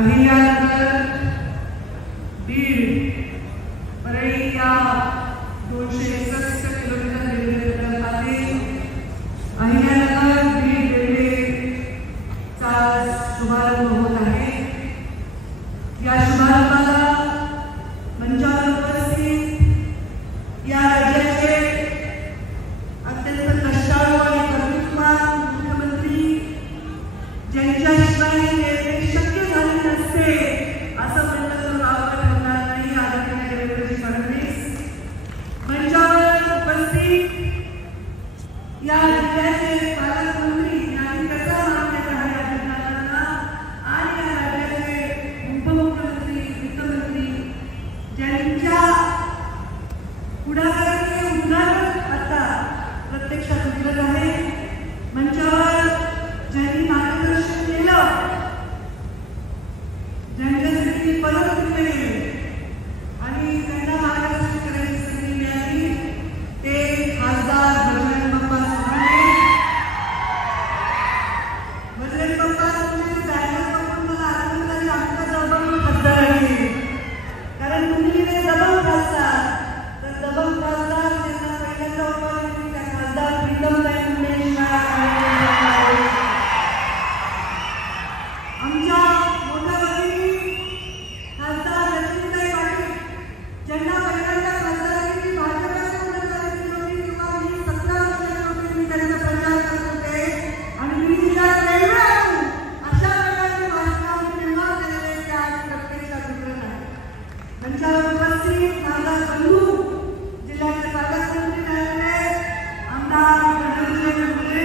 अहिल्यानगर, बीड, परळी या 261 kilometre railway प्रकल्पातील अहिल्यानगर बीड रेल्वेचा शुभारंभ होत आहे। या शुभारंभाला मंचावर उपस्थित या राज्याचे अत्यंत कष्टाळू आणि कर्तृत्ववान मुख्यमंत्री, ज्यांच्याशिवाय हे शक्य झाले नसते असं म्हणलं तर आवड होणार नाही, आदरणीय देवेंद्रजी फडणवीस। मंचावर उपस्थित या राज्याचे पालकमंत्री आणि त्याचा मान्यता आहे अभिनंदनाला, आणि या राज्याचे उपमुख्यमंत्री, वित्तमंत्री, ज्यांच्या पुढाकाराचे उदाहरण आता प्रत्यक्षात उतरत आहे। मंचावर ज्यांनी मार्गदर्शन केलं, ज्यांच्यासाठी परत मिळेल आणि त्यांना मार्गदर्शन करायची संधी मिळाली ते खासदार बजरंग बाप्पा सोनवणे। बजरंग बाप्पा तुमचे जायला बघून मला आनंद झाला, आमचा दबंग खासदार आहे, कारण तुम्ही जे दबंग खासदार, तर दबंग खासदार त्यांना पहिल्यांदा उभारले त्या खासदार प्रीतमताई मुंडे आमच्या मोठ्या भगिनी खासदार लक्ष्मीताई पाटील, ज्यांना पहिल्यांदा खासदारकीची भाजपच्या उमेदवारी होती तेव्हा मी 17 वर्षांपूर्वी मी त्यांचा प्रचार करत होते आणि मी तिला रेल्वे अशा प्रकारचे भाषण तेव्हा केलेले ते आज प्रत्यक्षात उतरत आहे। मंचावर उपस्थित माझा बंधू, जिल्ह्याचे पालकमंत्री झालेले आमदार धनंजय मुंडे,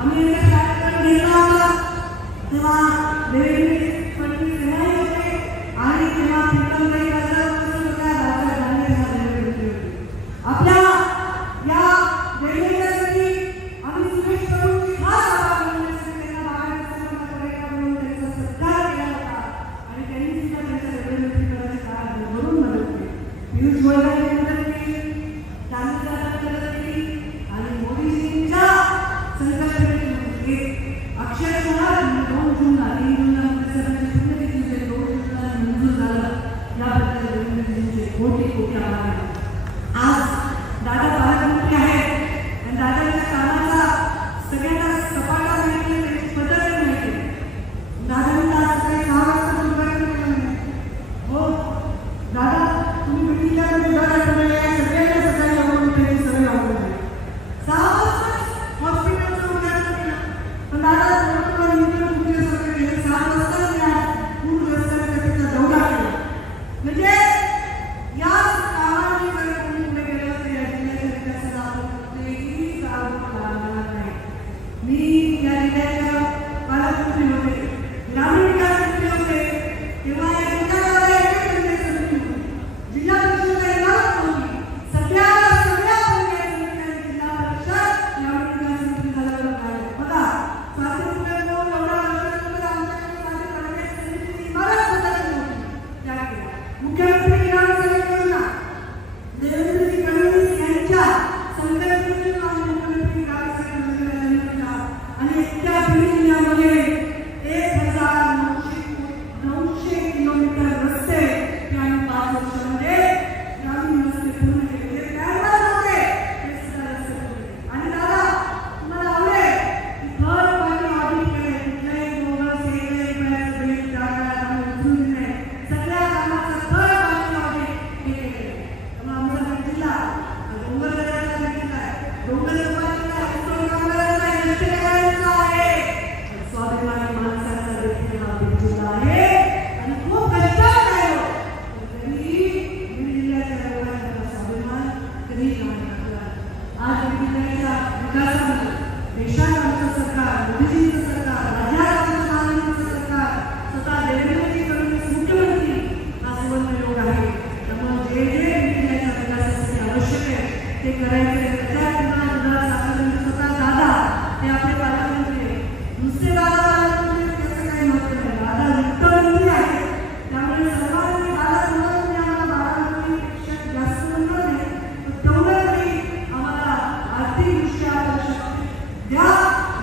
आम्ही एक कार्यक्रम घेतला होता तेव्हा देवेंद्र फडणवीस तेव्हाही होते आणि तेव्हा प्रीतमताई बाजारापासून होत्या, राजा गांधी हा देवेंद्र होते. आपल्या या देवेंद्रसाठी आम्ही सुरेश प्रभूंची खास आभार मानण्यासाठी त्यांना बाळासाहेबांना म्हणून त्यांचा सत्कार केला होता आणि त्यांनी सुद्धा त्यांच्या देवेंद्रची काळात भरून मदत केली. पियुष गोयलांनी मदत केली, गांधीदादांनी मदत केली आणि मोदीजींच्या संकल्पनेची मदत केली. अक्षरशः 2 जूनला 3 जूनला मुख्यमंत्र्यांची पुण्यतिथी जे 2 जूनला मंजूर झालं याबद्दल देवेंद्रजींचे कोटी कोटी आभार आहे. आज दादा पालकमंत्री आहेत आणि दादांच्या कामाचा सगळ्यांना सपाटा माहिती आहे, त्यांची पद्धत माहिती आहे. दादांना सकाळी 6 वाजता उद्घाटन केलं. हो दादा तुम्ही मिटिंगला सगळ्यांना सकाळी लावून त्यांनी सगळे लावून 6 वाजता हॉस्पिटलचं उद्घाटन केलं. पण दादा म्हणजे या कामाने जर कोणी पुढे गेलं तर या जिल्ह्याच्या विकासाला कुठेही काम लागणार नाही. मी या जिल्ह्याच्या पालकमंत्री होते, ग्रामीण विकास मंत्री होते, तेव्हा या जिल्ह्याला जिल्हा परिषद येणारच नव्हती. सगळ्या जिल्हा परिषद ग्रामीण विकास मंत्री झाल्यावर काय बघा मुख्यमंत्री ग्राम सडक योजना देवेंद्रजी फडणवीस यांच्या संकल्पनेतून आम्ही मुख्यमंत्री ग्राम सडक योजना आणि त्या जिल्ह्यामध्ये 1900 किलोमीटर रस्ते आम्ही 5 वर्षांमध्ये ग्रामीण रस्ते पूर्ण केले. त्यावर होते ते सुद्धा रस्ते आणि दादा तुम्हाला आवडेल की थर्ड पार्टी ऑडिट केले, कुठल्याही बोगस वेगळे जागा उचलून नाही, सगळ्या कामाचं थर्ड पार्टी ऑडिट केले. त्यामुळे आमचा जिल्हा डोंगर दऱ्याचा जिल्हा आहे, डोंगर समाजाचा कामगारांचा यशस्वीकरणाचा आहे, स्वाभिमानी माणसाचा देखील हा जिल्हा आहे आणि खूप कष्टात आहे. तरी जिल्ह्याच्या लोकांचा स्वाभिमान कधी नाही. आज जिल्ह्याच्या विकासामध्ये देशात आमचं सरकार, मोदीजींचं सरकार, राज्यात आमचं महाराष्ट्राचं सरकार, स्वतः देवेंद्रजी फडणवीस मुख्यमंत्री हा सुवर्ण योग आहे. त्यामुळे जे जिल्ह्याच्या विकासासाठी आवश्यक आहे ते करायचे. स्वतः दादा हे आपले पालकमंत्री आहे, दुसरे दादा पालकमंत्री त्याचं काही महत्व नाही. दादा वित्तमंत्री आहे, त्यामुळे सर्वांनी दादा तुम्ही आम्हाला बाळामंत्रीपेक्षा जास्त म्हणणार नाही, तेवढं तरी आम्हाला आर्थिकदृष्ट्या आवश्यक द्या.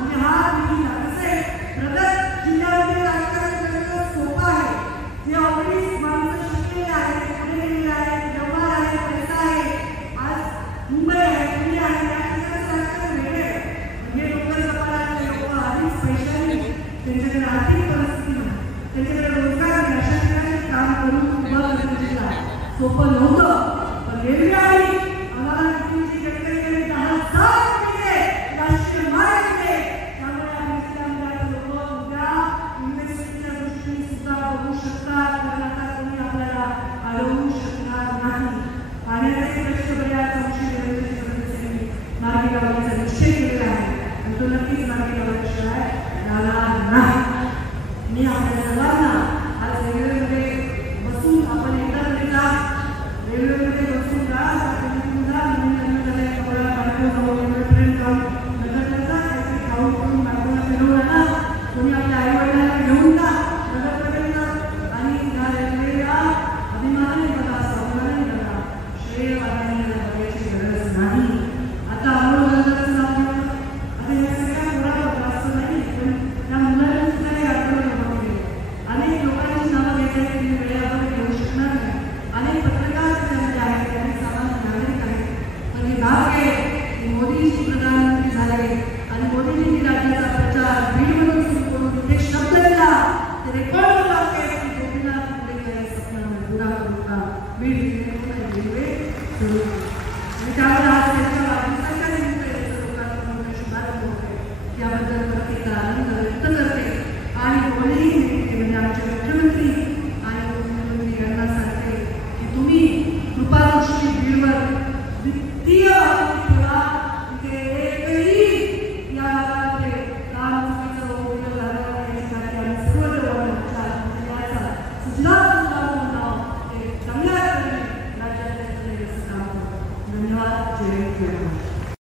म्हणजे हा निधी कसं आहे, प्रगत जिल्ह्यामध्ये राजकारण करणं सोपं आहे. जे ऑलरेडी माणसं शिकलेले आहेत, पुढे गेलेले आहेत, व्यवहार आहे, पैसा आहे, आज मुंबई आहे, पुणे आहे, या ठिकाणी राजकारण वेगळे आहे. म्हणजे लोकल कपाळातले लोक आधीच पैशाने त्यांच्याकडे आर्थिक परिस्थिती नाही, त्यांच्याकडे रोजगार नाही, अशा ठिकाणी काम करून उभं करणं सोपं नव्हतं. पण रेल्वे आली, आम्हाला नितीनजी गडकरी 10,000 दिले, राष्ट्रीय मार्ग दिले. त्यामुळे आम्ही लोक उद्या इन्व्हेस्टमेंटच्या दृष्टीने सुद्धा बघू शकतात, कारण आता कोणी आपल्याला अडवू शकणार नाही. पाण्याचे प्रश्न बऱ्याच अंशी मार्गी लावण्याचा निश्चय केलेला आहे आणि तो नक्कीच मार्गी लावल्याशिवाय राहणार नाही. मी आपल्या सर्वांना आज रेल्वेमध्ये बसून आपण एकदा रेल्वेमध्ये बसून कोणी आपल्या आई वडिलांना घेऊन जा नगरपर्यंत आणि या रेल्वेला अभिमानी बघा, स्वाभिमानी बघा, श्रेयवादाने बघायची गरज नाही. आता अमोलचं नाव घेऊन आता या सगळ्या मुलाला जास्त नाही, पण त्या मुलांना सुद्धा हे आठवण उभं केलं. अनेक लोकांची नावं घेण्याची वेळेवर घेऊ शकणार नाही. अनेक पत्रकार त्याच्यामध्ये आहेत, अनेक सामान्य नागरिक आहेत. पण हे भाग्य की मोदीजी प्रधानमंत्री झाले आणि मोदीजींनी राज्याचा प्रचार बीडमधून सुरू करून ते शब्द दिला, ते रेकॉर्ड लागते की गोपीनाथ पुढे सपना पूरा करूंगा. बीड